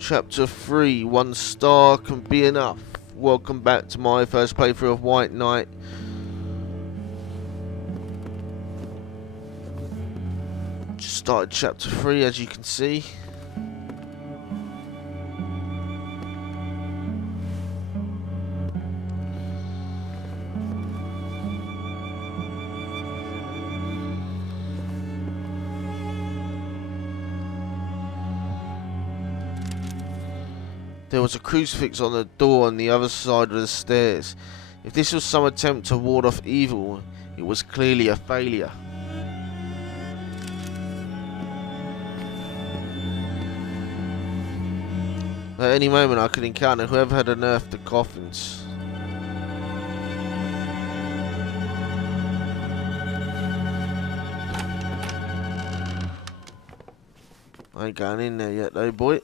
Chapter 3, 1 star can be enough. Welcome back to my first playthrough of White Knight. Just started chapter 3 as you can see. There was a crucifix on the door on the other side of the stairs. If this was some attempt to ward off evil, it was clearly a failure. At any moment I could encounter whoever had unearthed the coffins. I ain't going in there yet though, boy.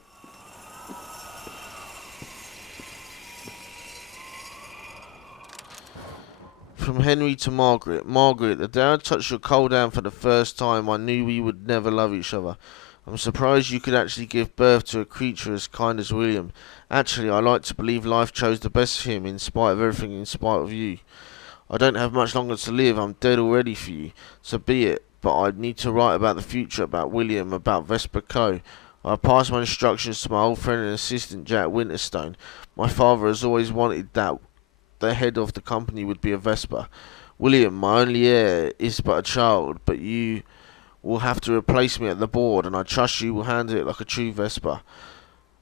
From Henry to Margaret. Margaret, the day I touched your cold hand for the first time, I knew we would never love each other. I'm surprised you could actually give birth to a creature as kind as William. Actually, I like to believe life chose the best for him, in spite of everything, in spite of you. I don't have much longer to live, I'm dead already for you, so be it. But I need to write about the future, about William, about Vesper Co. I passed my instructions to my old friend and assistant Jack Winterstone. My father has always wanted that the head of the company would be a Vesper. William, my only heir, is but a child, but you will have to replace me at the board, and I trust you will handle it like a true Vesper.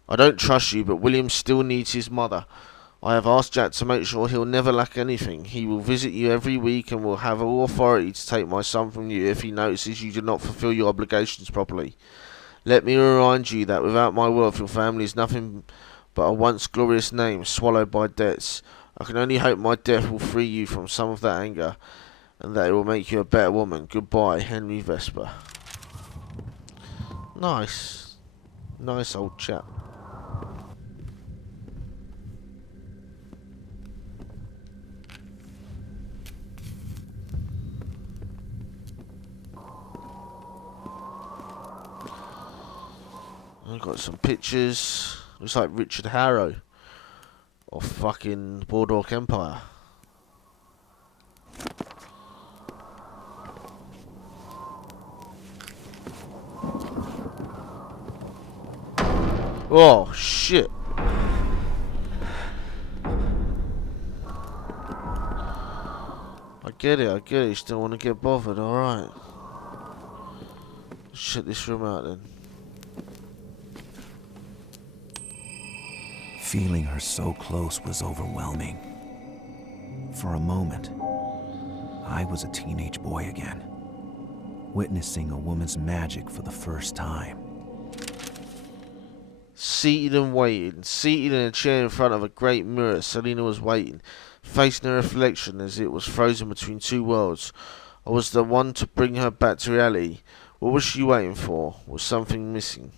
I don't trust you, but William still needs his mother. I have asked Jack to make sure he'll never lack anything. He will visit you every week and will have all authority to take my son from you if he notices you do not fulfill your obligations properly. Let me remind you that without my wealth your family is nothing but a once glorious name swallowed by debts. I can only hope my death will free you from some of that anger, and that it will make you a better woman. Goodbye, Henry Vesper. Nice. Nice old chap. I've got some pictures. Looks like Richard Harrow of fucking Boardwalk Empire. Oh shit. I get it, you still want to get bothered, alright. Let's check this room out then. Feeling her so close was overwhelming. For a moment, I was a teenage boy again, witnessing a woman's magic for the first time. Seated in a chair in front of a great mirror, Selina was waiting, facing her reflection as it was frozen between two worlds. I was the one to bring her back to reality. What was she waiting for? Was something missing?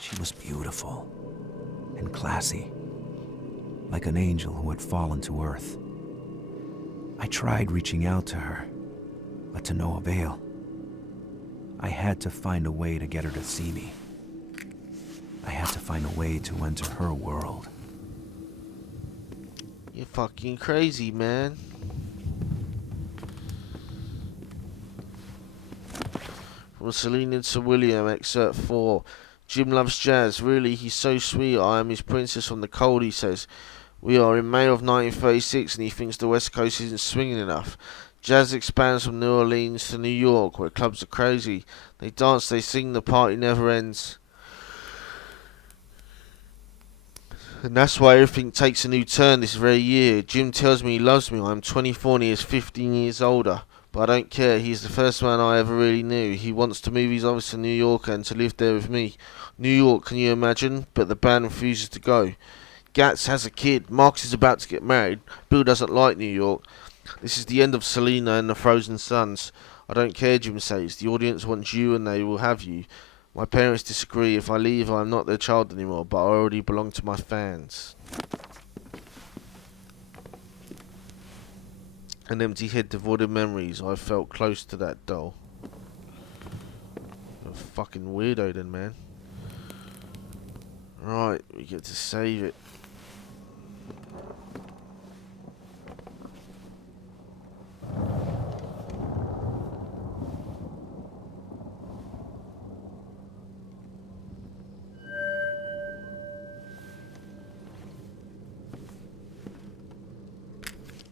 She was beautiful and classy, like an angel who had fallen to earth. I tried reaching out to her, but to no avail. I had to find a way to get her to see me. I had to find a way to enter her world. You're fucking crazy, man. From Selina to William, excerpt 4. Jim loves jazz. Really, he's so sweet. I am his princess from the cold, he says. We are in May of 1936 and he thinks the West Coast isn't swinging enough. Jazz expands from New Orleans to New York, where clubs are crazy. They dance, they sing, the party never ends. And that's why everything takes a new turn this very year. Jim tells me he loves me. I'm 24 and he is 15 years older. But I don't care. He's the first man I ever really knew. He wants to move his office to New York and to live there with me. New York, can you imagine? But the band refuses to go. Gats has a kid. Marcus is about to get married. Bill doesn't like New York. This is the end of Selina and the Frozen Sons. I don't care, Jim says. The audience wants you and they will have you. My parents disagree. If I leave, I'm not their child anymore, but I already belong to my fans. An empty head devoid of memories. I felt close to that doll. You're a fucking weirdo then, man. Right, we get to save it.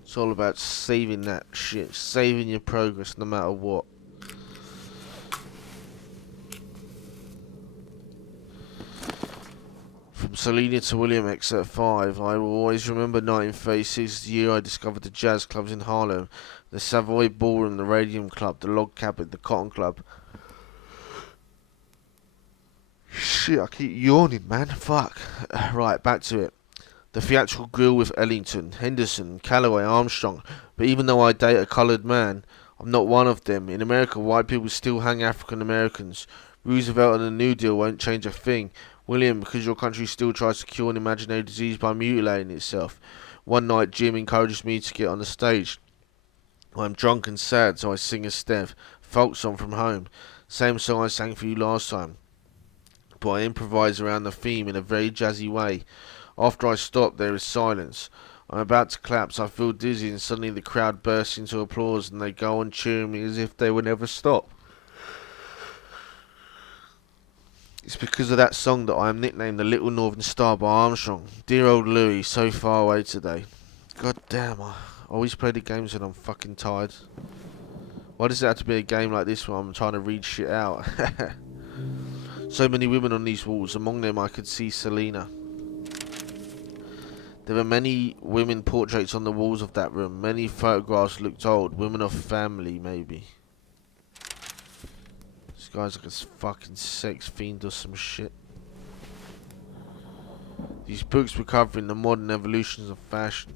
It's all about saving that shit, saving your progress no matter what. From Selena to William, excerpt 5. I will always remember 1936, the year I discovered the jazz clubs in Harlem, the Savoy Ballroom, the Radium Club, the Log Cabin, the Cotton Club. Shit, I keep yawning, man. Fuck. Right, back to it. The Theatrical Grill with Ellington, Henderson, Calloway, Armstrong. But even though I date a coloured man, I'm not one of them. In America, white people still hang African Americans. Roosevelt and the New Deal won't change a thing. William, because your country still tries to cure an imaginary disease by mutilating itself. One night, Jim encourages me to get on the stage. I'm drunk and sad, so I sing a step. Folk song from home. Same song I sang for you last time. But I improvise around the theme in a very jazzy way. After I stop, there is silence. I'm about to clap, so I feel dizzy, and suddenly the crowd bursts into applause, and they go on cheering me as if they would never stop. It's because of that song that I am nicknamed the Little Northern Star by Armstrong. Dear old Louis, so far away today. God damn, I always play the games when I'm fucking tired. Why does it have to be a game like this where I'm trying to read shit out? So many women on these walls, among them I could see Selena. There were many women portraits on the walls of that room. Many photographs looked old. Women of family, maybe. This guy's like a fucking sex fiend or some shit. These books were covering the modern evolutions of fashion.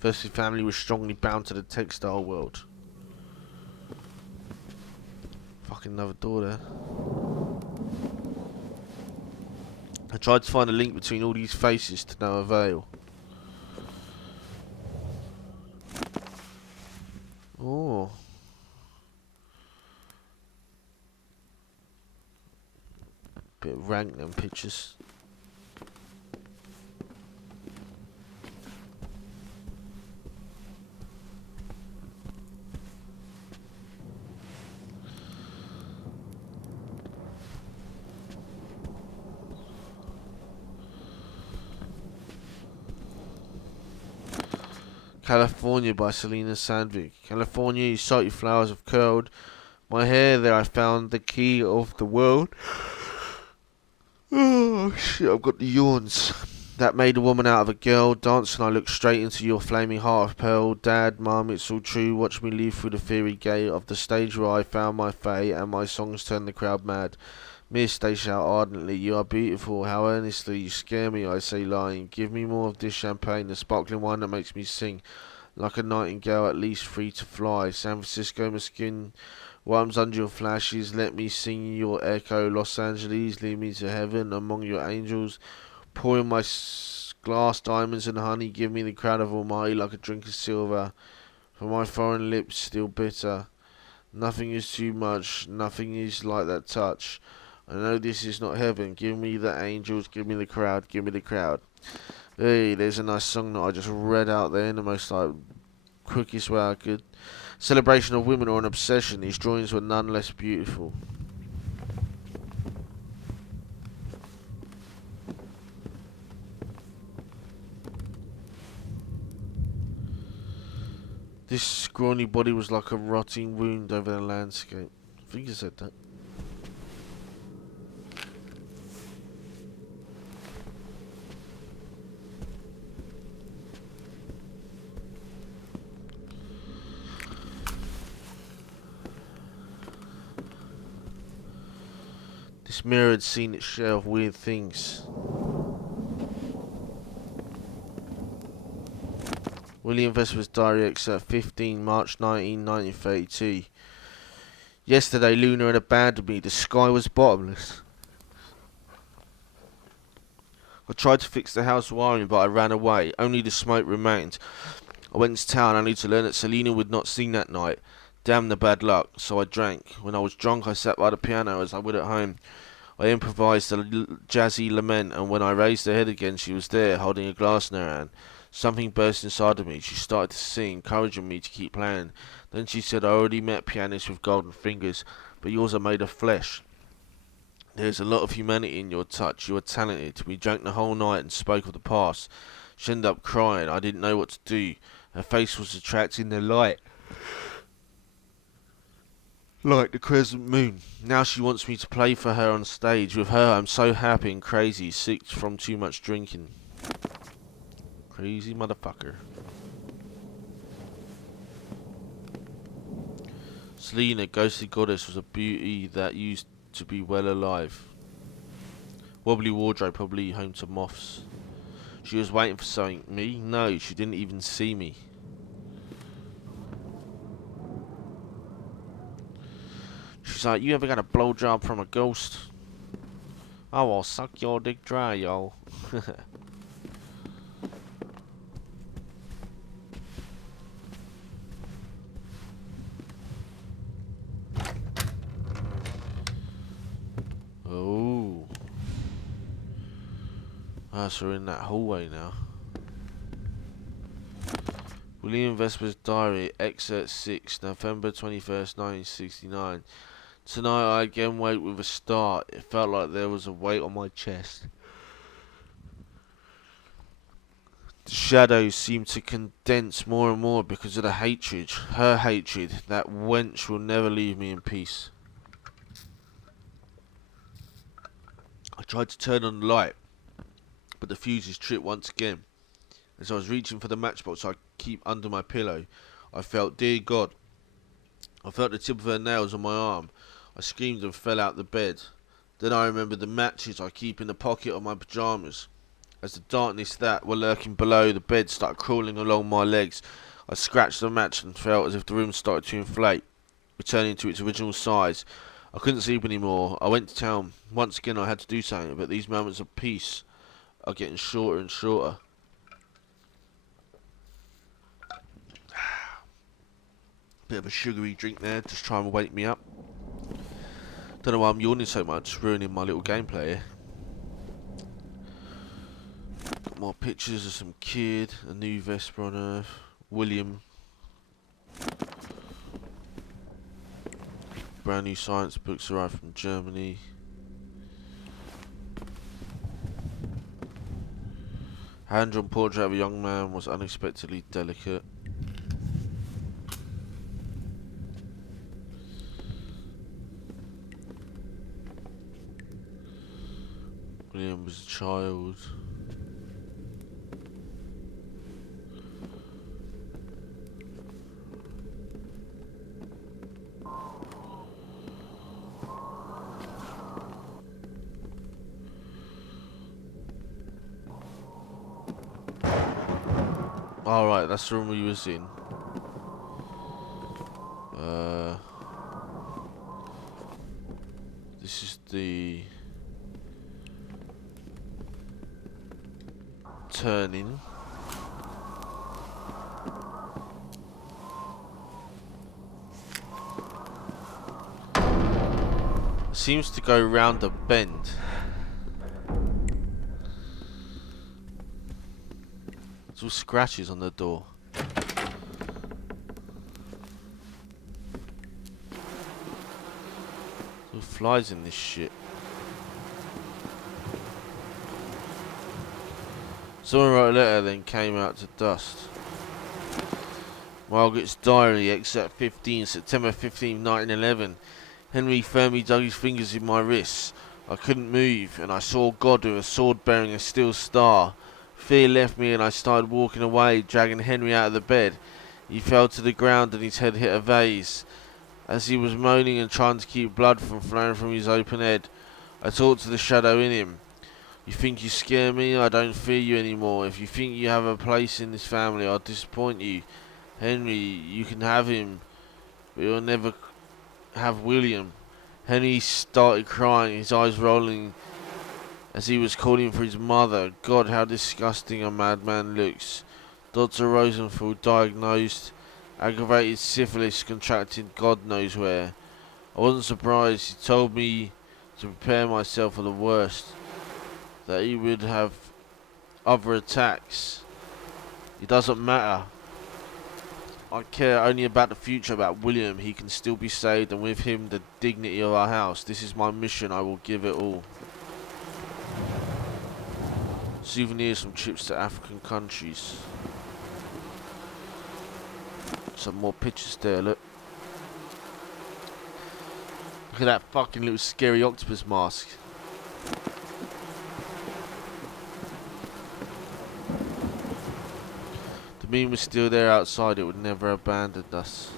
Firstly, family was strongly bound to the textile world. Fucking another door there. I tried to find a link between all these faces to no avail. Oh. Bit rank them pictures. California by Selena Sandvik. California, you salty flowers have curled. My hair, there I found the key of the world. Oh shit, I've got the yawns. That made a woman out of a girl. Dancing, I looked straight into your flaming heart of pearl. Dad, Mum, it's all true. Watch me leave through the fairy gate of the stage where I found my fate, and my songs turned the crowd mad. Miss, they shout ardently, you are beautiful. How earnestly you scare me, I say, lying. Give me more of this champagne, the sparkling wine that makes me sing. Like a nightingale, at least free to fly. San Francisco, my skin warms under your flashes. Let me sing your echo. Los Angeles, lead me to heaven among your angels. Pour in my glass diamonds and honey. Give me the crown of Almighty like a drink of silver. For my foreign lips still bitter. Nothing is too much. Nothing is like that touch. I know this is not heaven. Give me the angels. Give me the crowd. Give me the crowd. Hey, there's a nice song that I just read out there in the most quickest way I could. Celebration of women or an obsession. These drawings were none less beautiful. This scrawny body was like a rotting wound over the landscape. I think you said that. This mirror had seen its share of weird things. William Vesper's Diary, excerpt 15, March 19, 1932. Yesterday, Luna had abandoned me. The sky was bottomless. I tried to fix the house wiring, but I ran away. Only the smoke remained. I went to town only to learn that Selena would not sing that night. Damn the bad luck. So I drank. When I was drunk, I sat by the piano as I would at home. I improvised a jazzy lament, and when I raised her head again, she was there, holding a glass in her hand. Something burst inside of me. She started to sing, encouraging me to keep playing. Then she said, I already met pianists with golden fingers, but yours are made of flesh. There's a lot of humanity in your touch. You are talented. We drank the whole night and spoke of the past. She ended up crying. I didn't know what to do. Her face was attracting the light, like the crescent moon. Now she wants me to play for her on stage. With her, I'm so happy and crazy, sick from too much drinking. Crazy motherfucker. Selena, ghostly goddess, was a beauty that used to be well alive. Wobbly wardrobe, probably home to moths. She was waiting for something. Me? No, she didn't even see me. She's like, you ever got a blowjob from a ghost? Oh, I'll suck your dick dry, y'all. Oh. Ah, so we're in that hallway now. William Vesper's Diary, Excerpt 6, November 21st, 1969. Tonight I again wake with a start. It felt like there was a weight on my chest. The shadows seemed to condense more and more because of the hatred. Her hatred. That wench will never leave me in peace. I tried to turn on the light, but the fuses tripped once again. As I was reaching for the matchbox I keep under my pillow, I felt, dear God. I felt the tip of her nails on my arm. I screamed and fell out the bed. Then I remembered the matches I keep in the pocket of my pyjamas. As the darkness that were lurking below the bed started crawling along my legs, I scratched the match and felt as if the room started to inflate, returning to its original size. I couldn't sleep anymore. I went to town. Once again I had to do something, but these moments of peace are getting shorter and shorter. Bit of a sugary drink there, just trying to wake me up. Don't know why I'm yawning so much, ruining my little gameplay here. Got more pictures of some kid, a new Vesper on Earth, William. Brand new science books arrived from Germany. Hand-drawn portrait of a young man was unexpectedly delicate. William was a child. Alright, that's the room we was in. This is the turning. Seems to go round a bend. There's all scratches on the door. There's all flies in this shit. Someone wrote a letter, then came out to dust. Margaret's Diary, Excerpt 15, September 15, 1911. Henry firmly dug his fingers in my wrists. I couldn't move, and I saw God with a sword bearing a steel star. Fear left me, and I started walking away, dragging Henry out of the bed. He fell to the ground, and his head hit a vase. As he was moaning and trying to keep blood from flowing from his open head, I talked to the shadow in him. You think you scare me? I don't fear you anymore. If you think you have a place in this family, I'll disappoint you. Henry, you can have him, but you'll never have William. Henry started crying, his eyes rolling as he was calling for his mother. God, how disgusting a madman looks. Dr. Rosenthal diagnosed aggravated syphilis contracted God knows where. I wasn't surprised. He told me to prepare myself for the worst. That he would have other attacks. It doesn't matter. I care only about the future, about William. He can still be saved, and with him the dignity of our house. This is my mission. I will give it all. Souvenirs from trips to African countries. Some more pictures there, look. Look at that fucking little scary octopus mask. The meme was still there outside, it would never have abandoned us.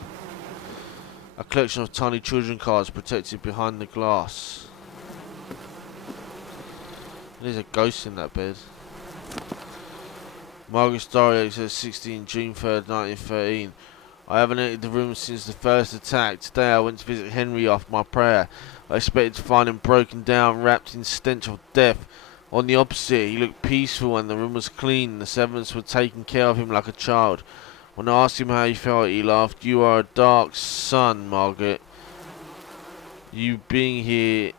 A collection of tiny children cards protected behind the glass. There's a ghost in that bed. Margaret's diary says 16 June 3rd, 1913. I haven't entered the room since the first attack. Today I went to visit Henry after my prayer. I expected to find him broken down, wrapped in stench of death. On the opposite, he looked peaceful and the room was clean. The servants were taking care of him like a child. When I asked him how he felt, he laughed. You are a dark son, Margaret. You being here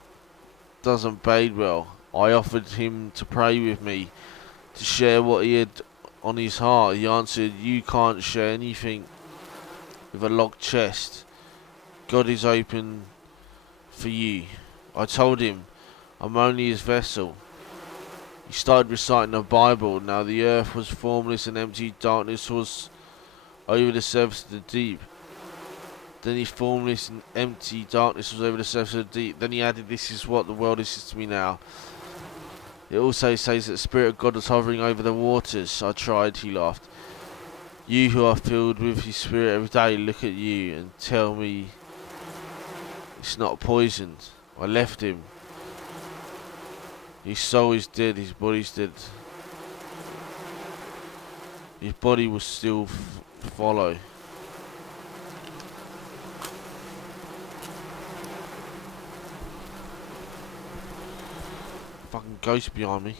doesn't bode well. I offered him to pray with me, to share what he had on his heart. He answered, you can't share anything with a locked chest. God is open for you. I told him, I'm only his vessel. He started reciting the Bible. Now the earth was formless and empty. Darkness was over the surface of the deep. Then he formless and empty. Darkness was over the surface of the deep. Then he added, this is what the world is to me now. It also says that the Spirit of God was hovering over the waters. I tried, he laughed. You who are filled with his Spirit every day, look at you and tell me it's not poisoned. I left him. His soul is dead, his body's dead. His body will still follow. Fucking ghost behind me.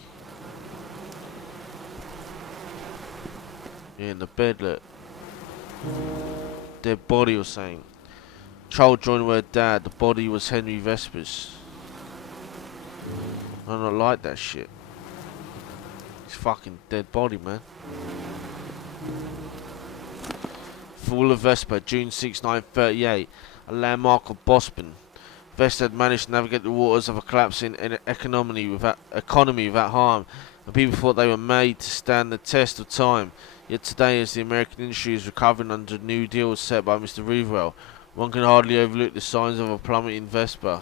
Yeah, in the bed, look. Dead body was saying. Child joined the word dad. The body was Henry Vespers. I don't like that shit. It's fucking dead body, man. Fall of Vesper, June 6, 1938. A landmark of Boston. Vesper had managed to navigate the waters of a collapsing economy without harm, and people thought they were made to stand the test of time. Yet today, as the American industry is recovering under New Deal set by Mr. Roosevelt, one can hardly overlook the signs of a plummeting Vesper.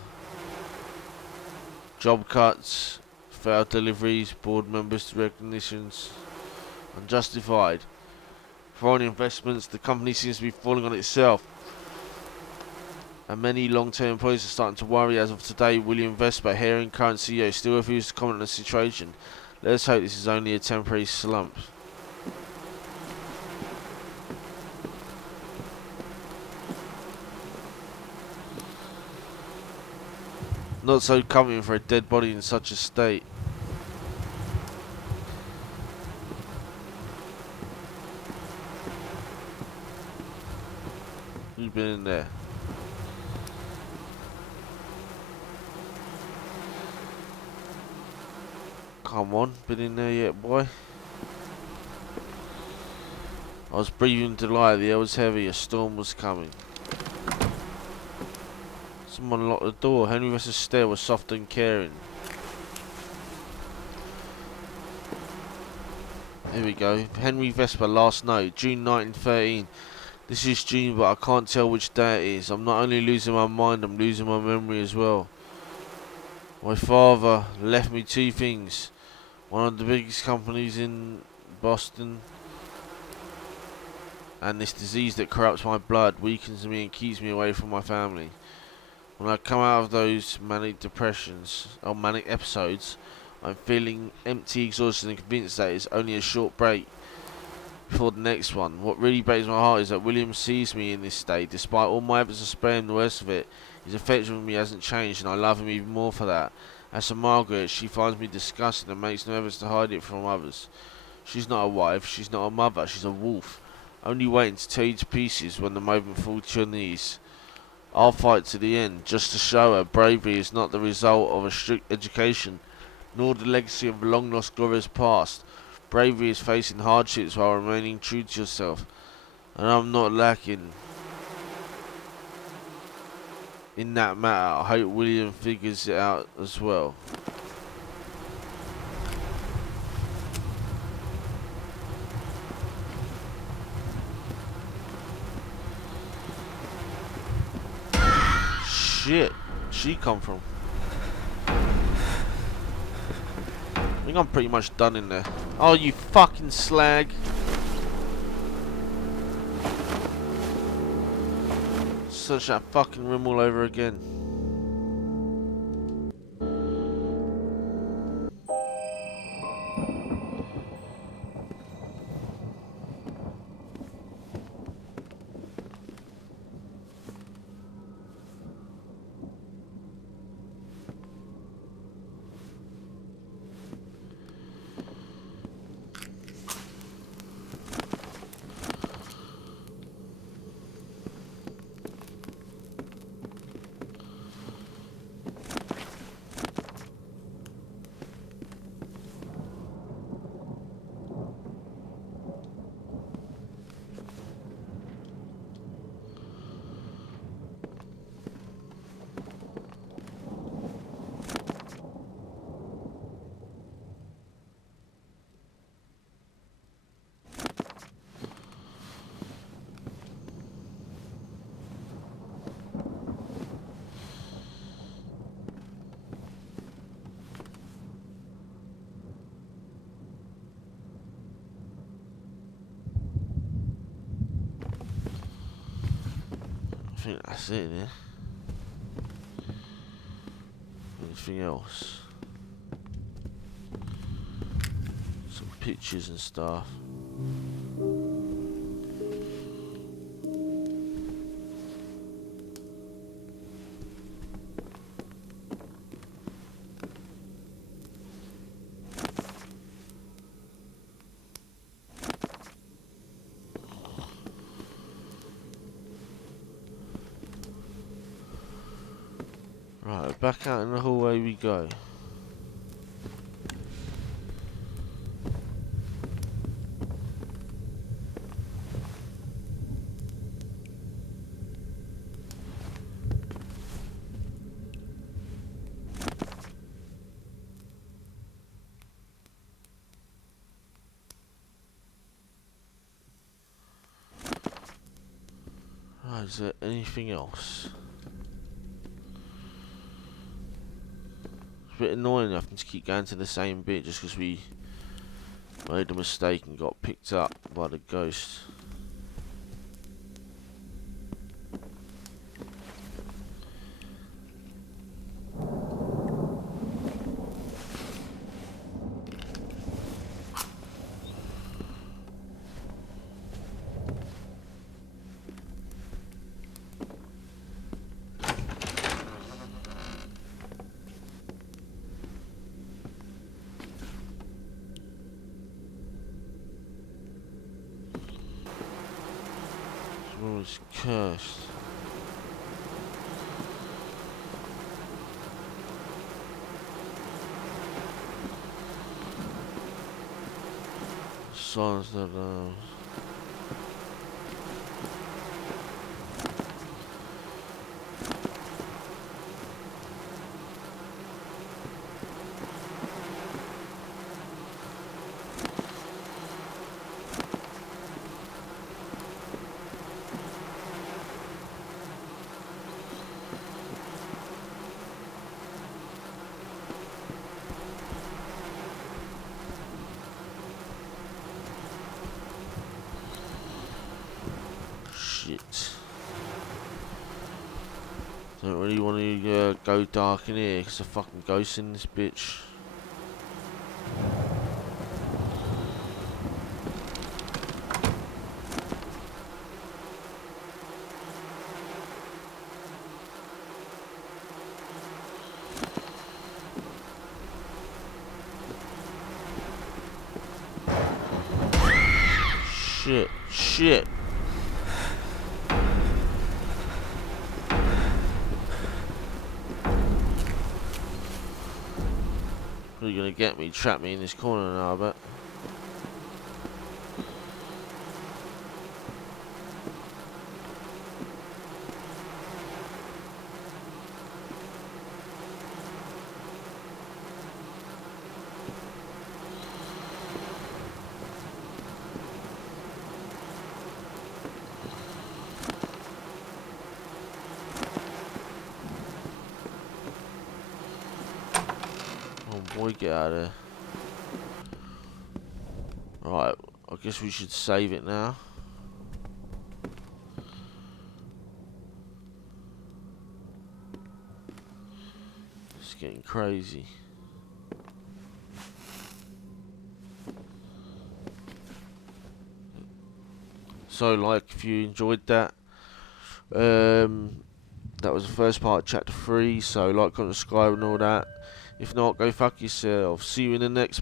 Job cuts, failed deliveries, board members' recognitions, unjustified. Foreign investments, the company seems to be falling on itself. And many long-term employees are starting to worry. As of today, William Vesper, Heron current CEO, still refuses to comment on the situation. Let us hope this is only a temporary slump. Not so comforting for a dead body in such a state. Who's been in there? Come on, been in there yet, boy? I was breathing delight, the air was heavy, a storm was coming. Someone locked the door. Henry Vesper's stare was soft and caring. Here we go. Henry Vesper, last note, June 1913. This is June, but I can't tell which day it is. I'm not only losing my mind, I'm losing my memory as well. My father left me two things. One of the biggest companies in Boston, and this disease that corrupts my blood, weakens me and keeps me away from my family. When I come out of those manic depressions, or manic episodes, I'm feeling empty, exhausted and convinced that it's only a short break before the next one. What really breaks my heart is that William sees me in this state. Despite all my efforts to spare him the worst of it, his affection for me hasn't changed, and I love him even more for that. As for Margaret, she finds me disgusting and makes no efforts to hide it from others. She's not a wife, she's not a mother, she's a wolf, only waiting to tear you to pieces when the moment falls to your knees. I'll fight to the end, just to show her bravery is not the result of a strict education, nor the legacy of a long-lost glorious past. Bravery is facing hardships while remaining true to yourself, and I'm not lacking in that matter. I hope William figures it out as well. Shit, she come from? I think I'm pretty much done in there. Oh, you fucking slag. Search that fucking room all over again. I think that's it, yeah. Anything else? Some pictures and stuff. Right, back out in the hallway we go. Right, is there anything else? It's a bit annoying having to keep going to the same bit just because we made a mistake and got picked up by the ghost. It's cursed. Silence the alarms. Shit. Don't really want to go dark in here because a fucking ghost in this bitch. Shit. Probably gonna get me, trap me in this corner now, I bet. Oh boy, get out of there. Right, I guess we should save it now. It's getting crazy. So, like, if you enjoyed that, that was the first part of chapter 3. So, like, comment, subscribe, and all that. If not, go fuck yourself. See you in the next